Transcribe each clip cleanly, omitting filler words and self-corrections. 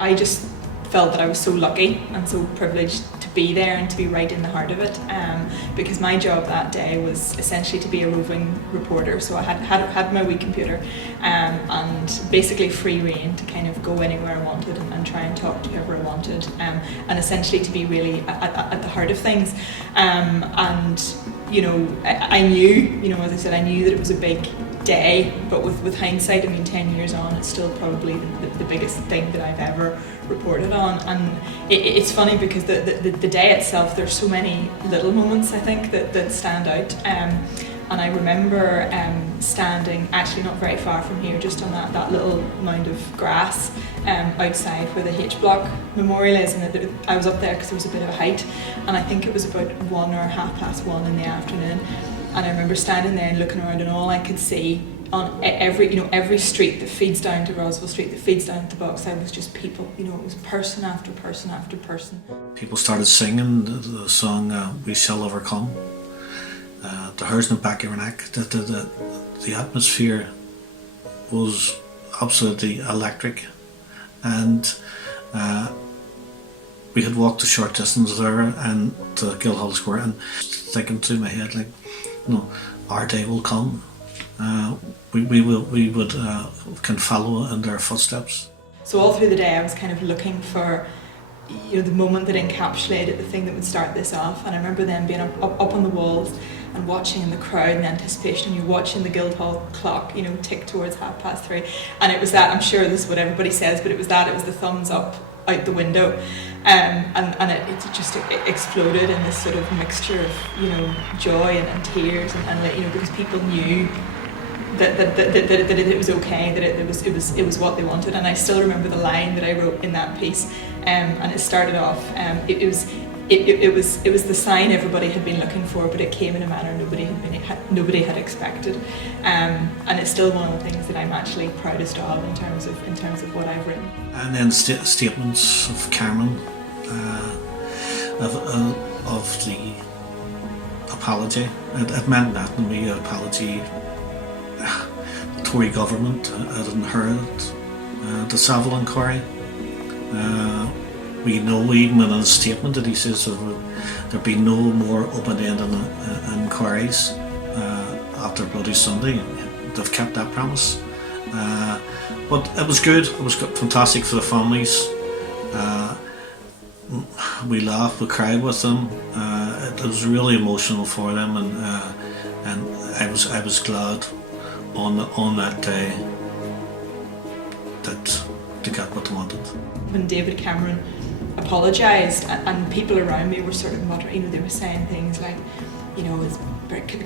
I just felt that I was so lucky and so privileged to be there and to be right in the heart of it, because my job that day was essentially to be a roving reporter. So I had my wee computer and basically free rein to kind of go anywhere I wanted and try and talk to whoever I wanted, and essentially to be really at the heart of things. And you know, I knew, you know, as I said, I knew that it was a big day, but with hindsight, I mean, 10 years on, it's still probably the biggest thing that I've ever reported on. And it's funny because the day itself, there's so many little moments, I think, that stand out. And I remember standing actually not very far from here, just on that little mound of grass outside where the H-Block memorial is, and I was up there because there was a bit of a height, and I think it was about 1 or 1:30 in the afternoon. And I remember standing there and looking around, and all I could see on every street that feeds down to Roswell Street, that feeds down to the Bogside, was just people. You know, it was person after person after person. People started singing the song "We Shall Overcome." The hairs in the back of your neck. The atmosphere was absolutely electric, and we had walked a short distance there and to Guildhall Square, and thinking to my head, like, you know, our day will come. We can follow in their footsteps. So all through the day, I was kind of looking for, you know, the moment that encapsulated the thing that would start this off. And I remember them being up on the walls and watching in the crowd and the anticipation, and you're watching the Guildhall clock, you know, tick towards 3:30. And it was that, I'm sure this is what everybody says, but it was the thumbs up out the window. And it just exploded in this sort of mixture of, you know, joy and tears and you know, because people knew that it was okay, that it was what they wanted. And I still remember the line that I wrote in that piece, and it started off, it was the sign everybody had been looking for, but it came in a manner nobody had expected, and it's still one of the things that I'm actually proudest of in terms of what I've written. And then statements of Cameron, of the apology. It meant nothing to me, apology. The Tory government had inherited the Saville inquiry. We know even in his statement that he says there'd be no more open-ended inquiries after Bloody Sunday. They've kept that promise. But it was good. It was fantastic for the families. We laughed, we cried with them. It was really emotional for them, and I was glad on that day that they got what they wanted. When David Cameron apologised, and people around me were sort of muttering, you know, they were saying things like, you know, as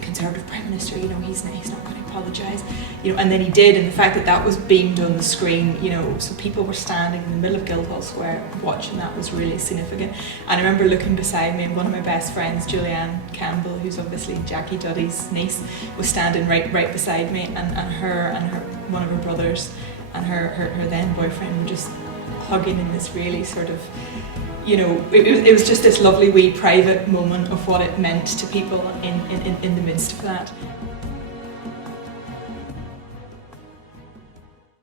Conservative Prime Minister, you know, he's not going to apologise, you know, and then he did, and the fact that was beamed on the screen, you know, so people were standing in the middle of Guildhall Square watching that was really significant. And I remember looking beside me, and one of my best friends, Julianne Campbell, who's obviously Jackie Duddy's niece, was standing right beside me, and her one of her brothers and her then boyfriend were just hugging in this really sort of, you know, it was just this lovely wee private moment of what it meant to people in the midst of that.